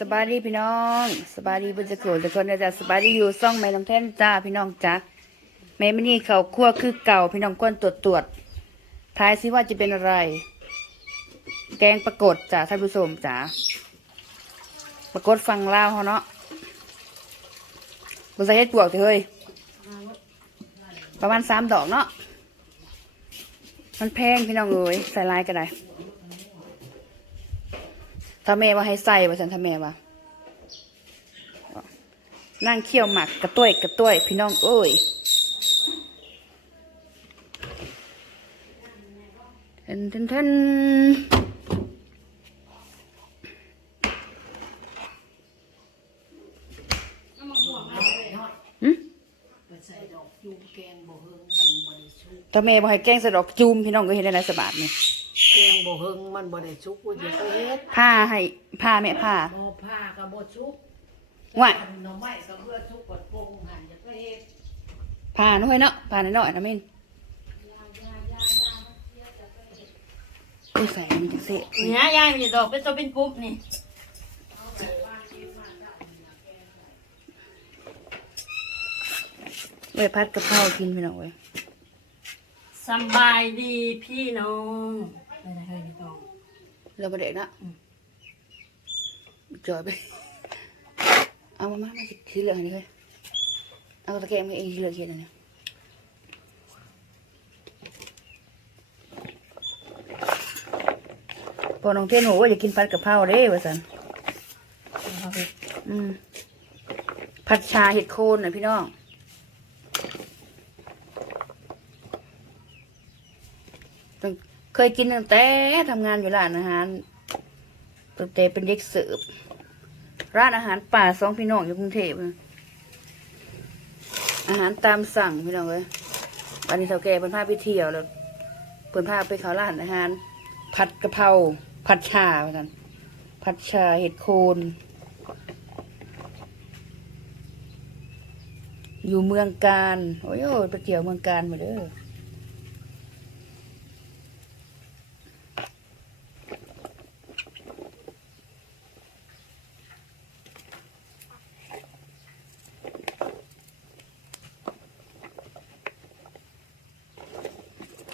สบายดีพี่น้องสบายดีบุญจะโกรธทุกคนนะจ๊ะสบายดีอยู่ซ่องแม่น้ำแท่นจ้าพี่น้องจ้าแม่ไม่นี่เขาคั่วคือเก่าพี่น้องก้นตรวจตรวจทายซิว่าจะเป็นอะไร แกงปรากฏจ้าท่านผู้ชมจ้าปรากฏฟังเล่าเขาเนาะบุษใส่เฮ็ดปวกเถอะเฮ้ยประมาณสามดอกเนาะมันแพงพี่น้องเอ้ยใส่ลายก็ได้ ถ้าแม่ว่าให้ใส่ว่าฉันถ้าแม่ว่านั่งเคี่ยวหมักกระต้วยกระต้วย พี่น้องเอ้ยเทนเทนเทนหึถ้าแม่บ่ให้แกงใสะดอกจูมพี่น้องก็เห็นได้ในสบาทนี่แกงบ่เฮิงมันบ่ได้ชุกว่าอย่าไปเฮ็ดผ้าให้ผ้าแม่ผ้าบ่ผ้าก็บ่ชุกว่าหน่อไม้ก็เพื่อชุกกดปรุงหั่นอย่าไปเฮ็ดผ้าน้อยเนาะผ้าน้อยๆนะแม่นอุ้ยใส่มันจะเสะเนี่ยยายมีดอกเป็นตัวเป็นปุ๊บนี่ไว้พัดกะเพรากินพี่น้องเว้ยสำบายดีพี่น้อง ไม่ได้เคยพี่น้อง เราประเด็กนะจอยไป เอามามามาทีเหลืองอันนี้เลยเอาตะแกรงมาเองทีเหลืองเขียนอันนี้พอน้องเทียนบอกว่าอยากกินผัดกะเพราเด้ว่าสัน เอาไปอืม ผัดชาเห็ดโคนนะพี่น้องตั้ง เคยกินตั้งแต่ทำงานอยู่ร้านอาหารตั้งแต่เป็นเด็กเสิร์ฟร้านอาหารป่าสองพี่น้องอยู่กรุงเทพอาหารตามสั่งพี่น้องเลยวันนี้เท่าแก่เพิ่นพาไปเที่ยวแล้วเพิ่นพาไปเขาร้านอาหาร ผัดกะเพราผัดชาเหมือนกันผัดชาเห็ดโคนอยู่เมืองการ โอ้ยโอ้ยไปเที่ยวเมืองการมาเด้อ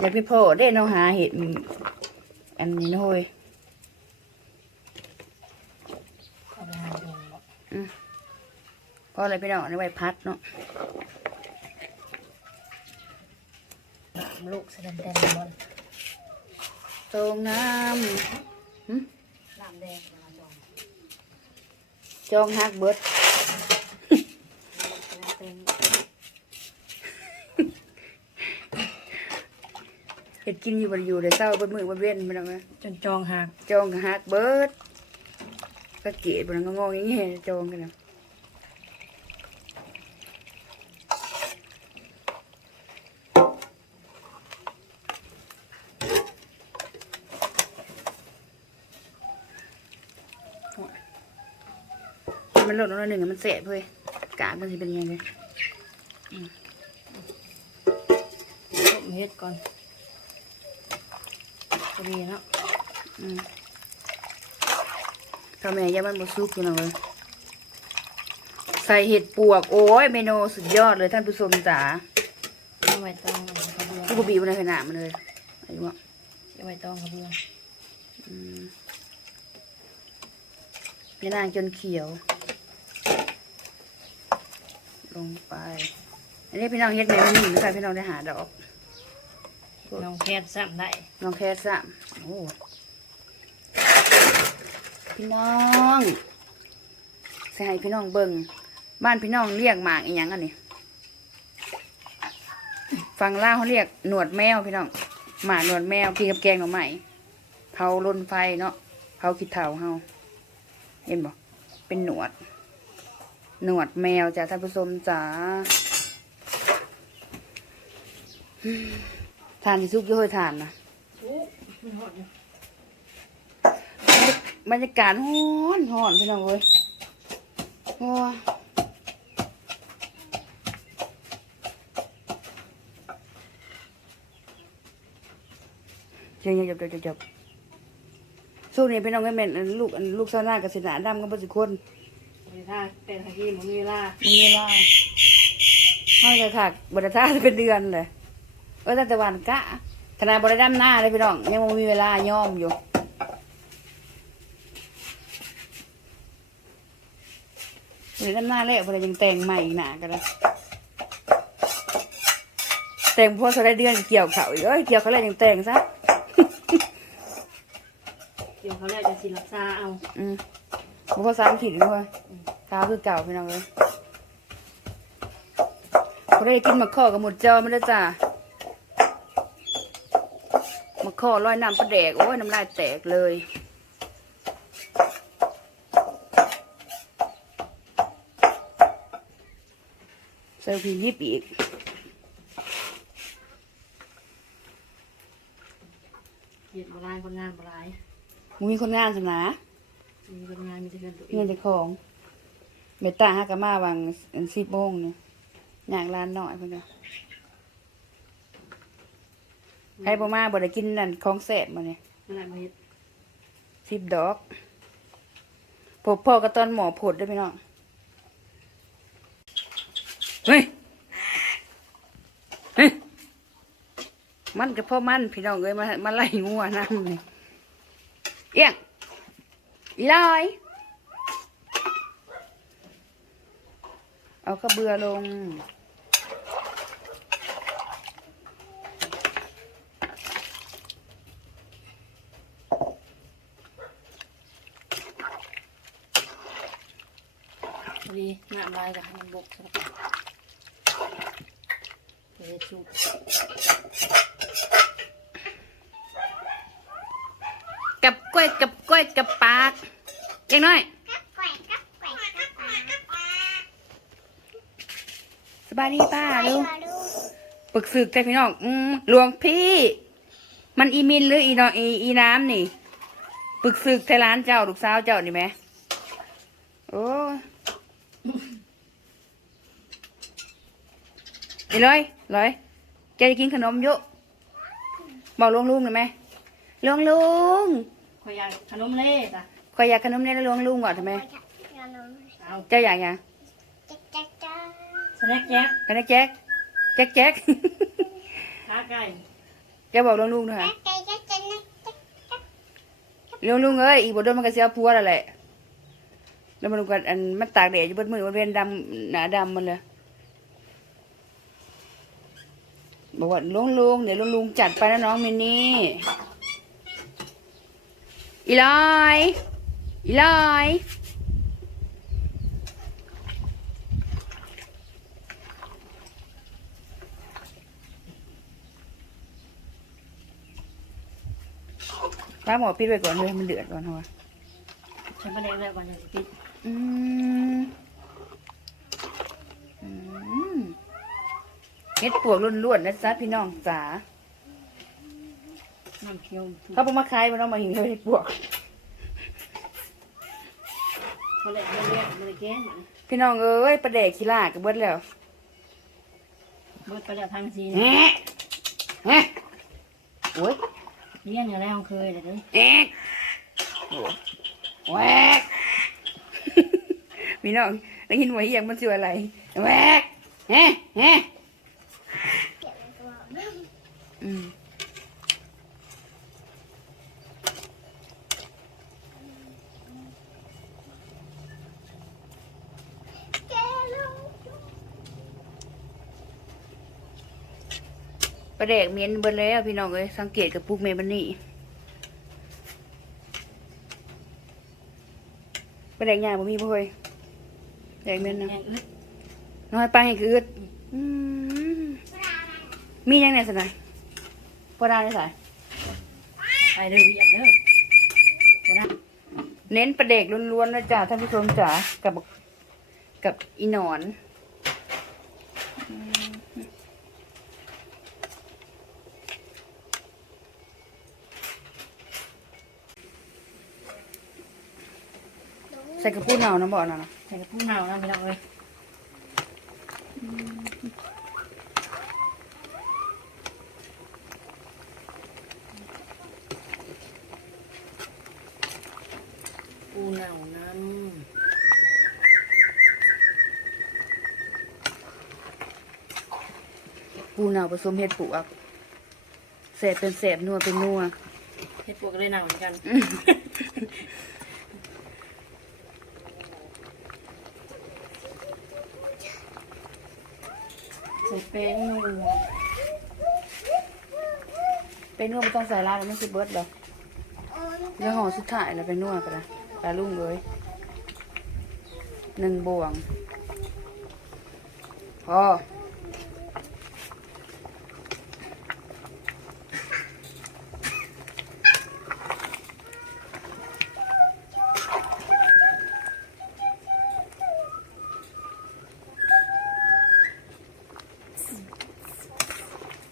อยากไปพ่อได้เนาะหาเห็ดอันนี้นะเฮ้ยเอาไปหาดงบอกก็อะไรไปเนาะในใบพัดเนาะลูกแสดงแดงบอลตรงน้น้ำแดงน้ำดองำจองฮักเบิด เต็ม เห็ดกินอยู่บนอยู่เดี๋ยวเศร้าบนมือบนเว้นมันเอาไหมจนจองหักจองฮักเบิดก็เกลียดบนงงๆอย่างเงี้ยจองกันนะมันหล่นลงมาหนึ่งอะมันเสียเพื่อยกากมันจะเป็นยังไงต้มเฮ็ดก่อนพอ ดีเนาะอืมทำไมยามันบซุกอยู่หน่อยใส่เห็ดปวก โอ้ยเมนูสุดยอดเลยท่านผู้ชมจ๋าเอาไว้ต้องเอากระเบื้องผู้บีบมันในขนาดมันเลยอายุวะเอาไว้ต้องกระเบื้องอืมยานางจนเขียว ลงไป อันนี้พี่น้องเฮ็ดแม่ไม่มีนะคะพี่น้องได้หาดอก น้องแคทซ้ำได้น้องแค่สามโอ้พี่น้องใส่ให้พี่น้องเบิ่งบ้านพี่น้องเรียกหมากอีหยังอันนี้ฟังล่าวเขาเรียกหนวดแมวพี่น้องหมาหนวดแมวกินกับแกงหน่อไม้เผาลนไฟเนาะเผาขี้เถาเฮาเห็นบ่เป็นหนวด หนวดแมวจ้ะท่านผู้ชมจ๋าอืม ทานที่ซุกอย้อยทานนะบรรยากาศฮ้อนฮ้อนพี่น้องเว้ยโอ้ยเจียงจับจับจับจับช่วงนี้พี่น้องก็แม่นอันลูกอันลูกเศร้าหน้ากับสินาดำก็บ่สิคนมีท่าเป็นทากี้มันมีเวลามีเวลาเฮาจะขาดบ่ได้ท่าเป็นเดือนเลย เออแต่ตะวันกะขนาดบ่ได้ดำหน้าเลยพี่น้องยังบ่มีเวลาย่อมอยู่บ่ได้ดำหน้าแล้วบ่ได้ยังแต่งใหม่อีกหน้าก็ได้แต่งพอเขาได้เดือนเกี่ยวเขาอีกเอ้ยเกี่ยวเขาแล้วยังแต่งซะเดี๋ยวเขาแรกจะสิรักษาเอาอืมบุพสามขีดด้วยเท้าคือเก่าพี่น้องเลยเขาได้กินมะข้อกับหมดจอไม่ได้จ้า มะข้อร้อยน้ำปลาแดก โอ้ยน้ำลายแตกเลยเซลฟี่ยิบอีกเหยียดโบราณคนงานโบราณมึงมีคนงานสนะมีคนงานมีแต่เงินตัวเอเงิงนเจ้าของเมตตาฮักกะมาวางสิบโมงเนี่ยย่างร้านหน่อยเพิ่นก็ ใครบ่มาบ่ได้กินนั่นของแซ่บมาเนี่ยเมื่อไหร่มาเฮ็ดสิบดอกพบพ่อก็ตอนหมอผดได้ไหมน้องเฮ้ยเฮ้ยมันกับพ่อมันพี่น้องเอ้ยมามาไล่งัวน้ำเลยเอียงอีลอยเอากระเบือลง พอดีน้ำลายกับห้มันบกใช่ไหมเดี๋ยวชุบกับกล้วยกับกล้วยกับปากเยังน้อยสบายดีป้าลูกปึกสึกแต่พี่น้องอืมหลวงพี่ มันอีมินหรืออีน้องอีอีน้ำนี่ปึกสึกไทยร้านเจ้าลูกสาวเจ้านี่ไหมโอ้ อีเลยเลยเจะจะกินขนมเยอะบอกลุงลุงหน่อยไหมลุงลุงขอยอยากขนมเล่จ้ะขอยอยากขนมเนี่ยแล้วลุงลุงก่อนทำไมเอาเจ้าอยากยังสแน็คแจ๊บกันนะแจ๊กแจ๊กแจ๊กขาไก่แกบอกลุงลุงด้วยค่ะลุงลุงเอ้ยอีบโดนมันก็เสียพัวแล้วแหละแล้วมันก็อันมันตากแดดอยู่บนมือมันเป็นดำหนาดำมันเลย บอกว่าลุงลุงเดี๋ยวลุงลุงจัดไปนะน้องมินนี่อีลอยอีลอยป้าหมอปิดไว้ก่อนเลยมันเดือดก่อนเหรอฉันประเด็นแล้วก่อนจะสิปิดอืมอืม เฮ็ดปวกล้วนๆนะจ๊ะพี่น้องจ๋าน้ำเคี่ยวถูกเขาบอกมาขายมันเอามาหิงเฮ็ดปวกเขาเลยเรียกบริแกงมันพี่น้องเอ้ยประเดกขี้ลากับเบิดแล้วเบิดไปแล้วทางซีแหะแหะโอ้ยเลี้ยนอยู่แล้วเคยเลยเด้อแหกแหวกพี่น้องได้ยินหัวเอียงมันชื่ออะไรแหวกแหะแหะ ประเดกเมียนเบิดแล้วพี่น้องเอ้ยสังเกตกับปุกเมบันนี่ประเดกยาบ่มีบ่เฮ้ยแดกเมียนนะแกงอึดน้อยไปให้คืออึดอืมมียังไงสนะพอได้ไหมสายไปเด้อเวียดเด้อบ่นะเน้นประเดกล้วนๆนะจ๊ะท่านผู้ชมจ๋ากับกับอีหนอน ใส่กระปุกเนานะบอกนะนะใส่กระพุ้งเน่านะพี่น้องเอ้ยปูเหนาน้ปูหนาวผสมเห็ดปวกแสบเป็นแสบนัวเป็นนัวำเฮ็ดปวกก็ได้เหนาเหมือนกัน ใส่แป้ งนัวเป็นนัวไม่ต้องใส่ลาดแล้วไม่ใช่เบิร์ดหรอกเรื่องของสุดท้ายแล้วเป็นนัวกันนะปลาลุ่งเลยหนึ่งบ่วงพอ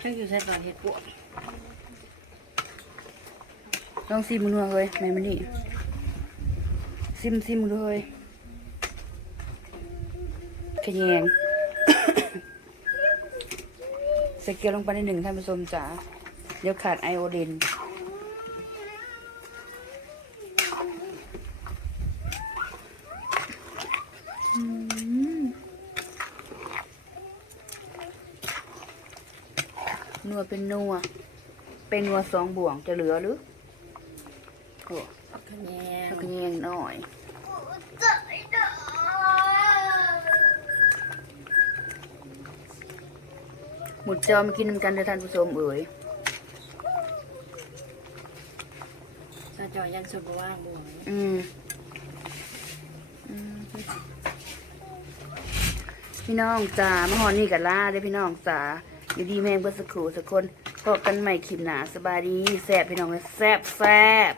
ช่างอยู่ใส่ตอนเห็ดปวกลองซิมมึงนัวเลยแม่มันนี่ซิมซิมมึงดูเลยขยงใส่เกลือลงไปในหนึ่งท่านผู้ชมจ๋าเดี๋ยวขาดไอโอดีน นัวเป็นนัว เป็นนัวสองบ่วงจะเหลือหรือโอ้ผักขะแยงแล้วก็แยงหน่อยหมุดจอมากินนำกันเด้อท่านผู้ชมเอ๋ยซาจอยยันสุบว่างบ่วงอืมอืมพี่น้องจ๋ามาหอนนี่กับล่าได้อพี่น้องจ๋า อยู่ดีแม่งเบอร์สกครู่สักคนพบกันใหม่คลิปหนาสบายดีแซ่บพี่น้องแซ่บแซ่บ